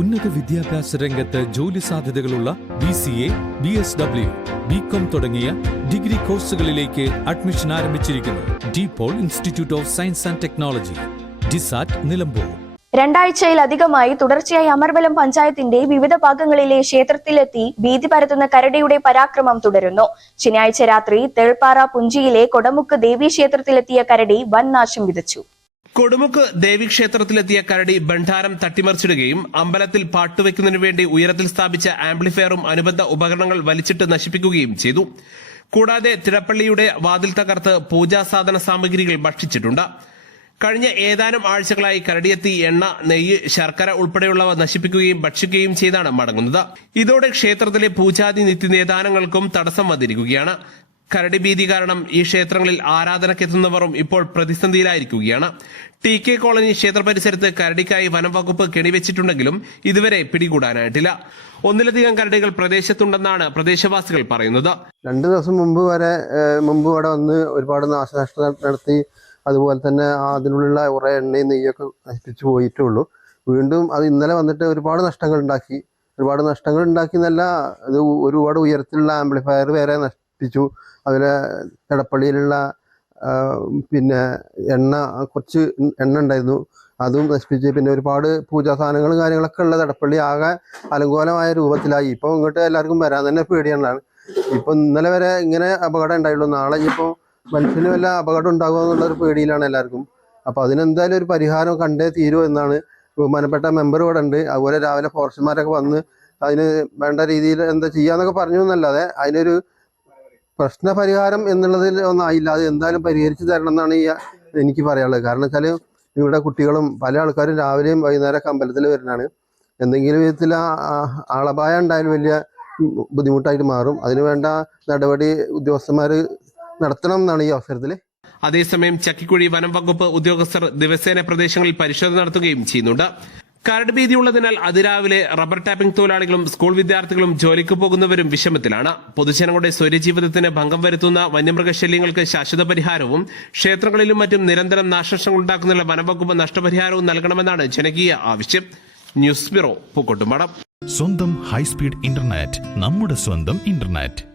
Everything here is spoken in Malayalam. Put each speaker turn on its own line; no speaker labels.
ഉന്നത വിദ്യാഭ്യാസ രംഗത്ത് ജോലി സാധ്യതകളുള്ള B C A B S W B com തുടങ്ങിയ ഡിഗ്രി കോഴ്സുകളിലേക്ക് അഡ്മിഷൻ ആരംഭിച്ചിരിക്കുന്നു. DePaul institute of science and technology DiSAT Nilambur.
രണ്ടാഴ്ചയിലധികമായി തുടർച്ചയായി അമർവലം പഞ്ചായത്തിന്റെ വിവിധ ഭാഗങ്ങളിലെ ക്ഷേത്രത്തിലെത്തി ഭീതി പരത്തുന്ന കരടിയുടെ പരാക്രമം തുടരുന്നു. ശനിയാഴ്ച രാത്രി തേൾപ്പാറ പുഞ്ചിയിലെ കൊടമുക്ക് ദേവീക്ഷേത്രത്തിലെത്തിയ കരടി വൻ നാശം വിതച്ചു.
കൊടുമുക്ക് ദേവീക്ഷേത്രത്തിലെത്തിയ കരടി ഭണ്ഡാരം തട്ടിമറിച്ചിടുകയും അമ്പലത്തിൽ പാട്ടുവെക്കുന്നതിനു വേണ്ടി ഉയരത്തിൽ സ്ഥാപിച്ച ആംപ്ലിഫയറും അനുബന്ധ ഉപകരണങ്ങൾ വലിച്ചിട്ട് നശിപ്പിക്കുകയും ചെയ്തു. കൂടാതെ തിരപ്പള്ളിയുടെ വാതിൽ തകർത്ത് പൂജാസാധന സാമഗ്രികൾ ഭക്ഷിച്ചിട്ടുണ്ട്. കഴിഞ്ഞ ഏതാനും ആഴ്ചകളായി കരടിയെത്തി എണ്ണ നെയ്യ് ശർക്കര ഉൾപ്പെടെയുള്ളവ നശിപ്പിക്കുകയും ഭക്ഷിക്കുകയും ചെയ്താണ് മടങ്ങുന്നത്. ഇതോടെ ക്ഷേത്രത്തിലെ പൂജാതി നിത്യനേദാനങ്ങൾക്കും തടസ്സം വന്നിരിക്കുകയാണ്. കരടി ഭീതി കാരണം ഈ ക്ഷേത്രങ്ങളിൽ ആരാധനക്കെത്തുന്നവരും ഇപ്പോൾ പ്രതിസന്ധിയിലായിരിക്കുകയാണ്. ടി കെ കോളനി ക്ഷേത്ര പരിസരത്ത് കരടിക്കായി വനം വകുപ്പ് കെണിവെച്ചിട്ടുണ്ടെങ്കിലും ഇതുവരെ പിടികൂടാനായിട്ടില്ല. ഒന്നിലധികം കരടികൾ പ്രദേശത്തുണ്ടെന്നാണ് പ്രദേശവാസികൾ പറയുന്നത്.
രണ്ടു ദിവസം മുമ്പ് വരെ മുമ്പ് ഇവിടെ വന്ന് ഒരുപാട് നാശനഷ്ടം നടത്തി അതുപോലെ തന്നെ അതിനുള്ള കുറേ എണ്ണയും നെയ്യൊക്കെ നശിപ്പിച്ചു പോയിട്ടേ ഉള്ളൂ വീണ്ടും അത് ഇന്നലെ വന്നിട്ട് ഒരുപാട് നഷ്ടങ്ങൾ ഉണ്ടാക്കി ഒരുപാട് നഷ്ടങ്ങൾ ഉണ്ടാക്കി എന്നല്ല ഇത് ഒരുപാട് ഉയരത്തിലുള്ള ആംപ്ലിഫയർ വരെ നശിപ്പിച്ചു അതിൽ എടപ്പള്ളിയിലുള്ള പിന്നെ എണ്ണ കുറച്ച് എണ്ണ ഉണ്ടായിരുന്നു. അതും നശിപ്പിച്ച് പിന്നെ ഒരുപാട് പൂജാ സാധനങ്ങളും കാര്യങ്ങളൊക്കെ ഉള്ളത് എടപ്പള്ളി ആകെ അലങ്കോലമായ രൂപത്തിലായി. ഇപ്പോൾ ഇങ്ങോട്ട് എല്ലാവർക്കും വരാൻ തന്നെ പേടിയാണ് ഇപ്പൊ ഇന്നലെ വരെ ഇങ്ങനെ അപകടം ഉണ്ടായുള്ളൂ. നാളെ ഇപ്പോൾ മനുഷ്യന് വല്ല അപകടം ഉണ്ടാകുമോ എന്നുള്ള ഒരു പേടിയിലാണ് എല്ലാവർക്കും. അപ്പോൾ അതിനെന്തായാലും ഒരു പരിഹാരം കണ്ടേ തീരുമോ എന്നാണ് ബഹുമാനപ്പെട്ട മെമ്പർ ഇവിടെ ഉണ്ട്. അതുപോലെ രാവിലെ ഫോറസ്റ്റർമാരൊക്കെ വന്ന് അതിന് വേണ്ട രീതിയിൽ എന്താ ചെയ്യാന്നൊക്കെ പറഞ്ഞു എന്നല്ലാതെ അതിനൊരു പ്രശ്ന പരിഹാരം എന്നുള്ളതിൽ ഒന്നായില്ല അത് എന്തായാലും പരിഹരിച്ചു തരണം എന്നാണ് ഈ എനിക്ക് പറയാനുള്ളത്. കാരണം വെച്ചാൽ ഇവിടെ കുട്ടികളും പല ആൾക്കാരും രാവിലെയും വൈകുന്നേരമൊക്കെ അമ്പലത്തിൽ വരുന്നതാണ്. എന്തെങ്കിലും വിധത്തിൽ ആളപായം ഉണ്ടായാലും വലിയ ബുദ്ധിമുട്ടായിട്ട് മാറും. അതിനുവേണ്ട നടപടി ഉദ്യോഗസ്ഥന്മാർ നടത്തണം എന്നാണ് ഈ അവസരത്തിൽ
അതേസമയം ചക്കിക്കുഴി വനം വകുപ്പ് ഉദ്യോഗസ്ഥർ ദിവസേന പ്രദേശങ്ങളിൽ പരിശോധന നടത്തുകയും ചെയ്യുന്നുണ്ട്. കരട് ഭീതിയുള്ളതിനാൽ അതിരാവിലെ റബ്ബർ ടാപ്പിംഗ് തൊഴിലാളികളും സ്കൂൾ വിദ്യാർത്ഥികളും ജോലിക്ക് പോകുന്നവരും വിഷമത്തിലാണ്. പൊതുജനങ്ങളുടെ സ്വര്യജീവിതത്തിന് ഭംഗം വരുത്തുന്ന വന്യമൃഗശല്യങ്ങൾക്ക് ശാശ്വത പരിഹാരവും ക്ഷേത്രങ്ങളിലും മറ്റും നിരന്തരം നാശനഷ്ടങ്ങൾ ഉണ്ടാക്കുന്ന വനംവകുപ്പ് നഷ്ടപരിഹാരവും നൽകണമെന്നാണ് ജനകീയ ആവശ്യം. ന്യൂസ് ബ്യൂറോ പൂക്കോട്ടുമാടം
സ്വന്തം ഹൈസ്പീഡ് ഇന്റർനെറ്റ് നമ്മുടെ സ്വന്തം ഇന്റർനെറ്റ്.